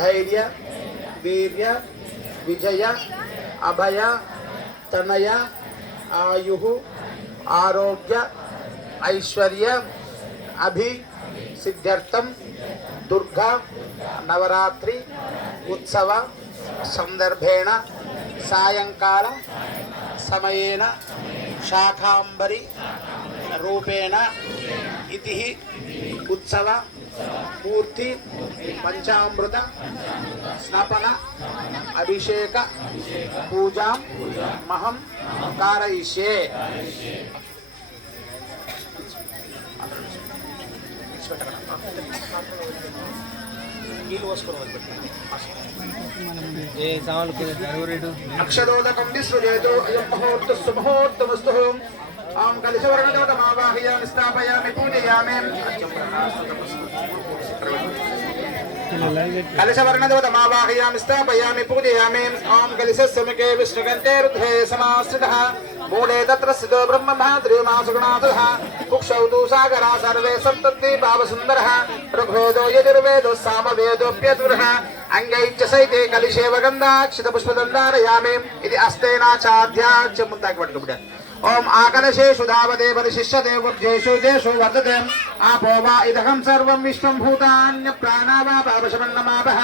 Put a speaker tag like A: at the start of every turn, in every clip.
A: ధైర్య వీర్య విజయ అభయ తనయ ఆయు ఆరోగ్య ఐశ్వర్య అభి సిద్ధ్యర్థం దుర్గా నవరాత్రి ఉత్సవ సందర్భేణ సాయంకాల సమయేన శాకాంబరి రూపేణ ఇతి ఉత్సవ పూర్తి పంచామృత స్నపన అభిషేక పూజాం మహం కారయిష్యే. అక్షరోదకం విసృజేతు అయం ముహూర్తస్సు ముహూర్తమస్తు ఆం కలిశవర్ణదోటమావాహయామి స్థాపయామి పూజయామి కలశవర్ణదోటమావాహయామి స్థాపయామి పూజయామి ఓం కలిశస్సముఖే విష్ణుగంతే రుద్రే సమాశ్రితః మూలే తత్ర స్థితో బ్రహ్మ భాద్రీమాసుగుణాథः కుక్షౌ తు సాగరా సర్వే సప్తద్వి భావసుందరः ఋగ్వేదో యజుర్వేదో సామవేదోప్యతురः అంగైచ్చ సైతే కలిశేవ గంధాక్షిత పుష్పదండారయామి ఇది అస్తేనాచాధ్యాచ ముందాకి పట్టుకుంటా ओम आकलशेषु धावदेवशिष्यदेवजेषु जेषु वर्तते आपो वा इदहं सर्वं विश्वं भूतान्य प्राणा वा भूतान्यप्राणावापावशमन्नमापः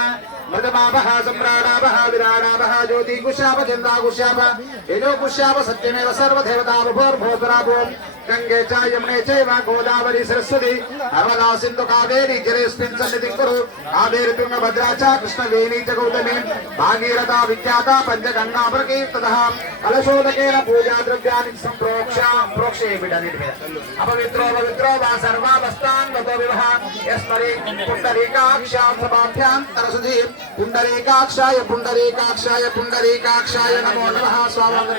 A: मृतमापः सम्राणापः विराणापः ज्योतिगुश्याप चन्द्रागुश्याप यजोगुश्याप सत्यमेव सर्वदेवताभूर्भोतराभूम्। గంగే చ యమునే చైవ గోదావరి సరస్వతి నర్మదా సింధు కావేరి జలేస్మిన్ సన్నిధిం కురు కావేరి తుంగభద్రా చ కృష్ణవేణీ చ గౌతమి భాగీరథ విఖ్యాత పంచగంగా ప్రకీర్తత కలశోదకేన పూజా ద్రవ్యాన్ని సంప్రోక్ష ప్రోక్షే బిడ్డనిటి మీద అపవిత్రో పవిత్రో వా సర్వావస్థాంగతో వివహ యస్మరి పుండరీకాక్షాం సభాభ్యాం తరసుధి పుండరీకాక్షాయ పుండరీకాక్షాయ పుండరీకాక్షాయ నమో నమః. స్వామి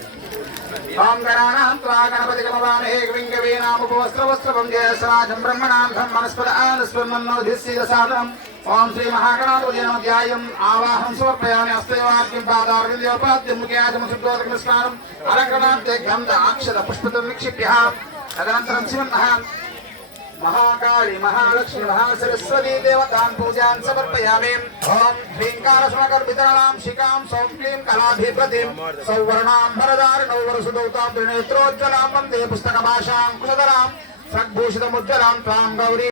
A: ఓం గణానాం త్వా గణపతి గమవామహే కవింగవే జయసరాజం బ్రహ్మణాంధం మనస్పద ఆనస్పన్నోధిశీల ఓం శ్రీ మహాగణాధిపతి ఆవాహం సమర్పయామి హస్తేవాక్యం పాదార్వింద్యోపాద్యం ముఖ్యాజం శుద్ధోదకం స్నానం గంధ అక్షర పుష్పతం నిక్షిప్య తదనంతరం శివన్నః महाकाली, महालक्ष्मी, महासरस्वती देवतां पूजां समर्पयामि। ॐ ह्रीङ्कारस्मकर्पितराणां शिकां सौं क्लीं कलाधिपतिं सौवर्णां भरदारणौवरसुदौतां त्रिनेत्रोज्ज्वलां वंदे पुस्तकभाषां कुशतरां सद्भूषितमुज्ज्वलां त्वां गौरी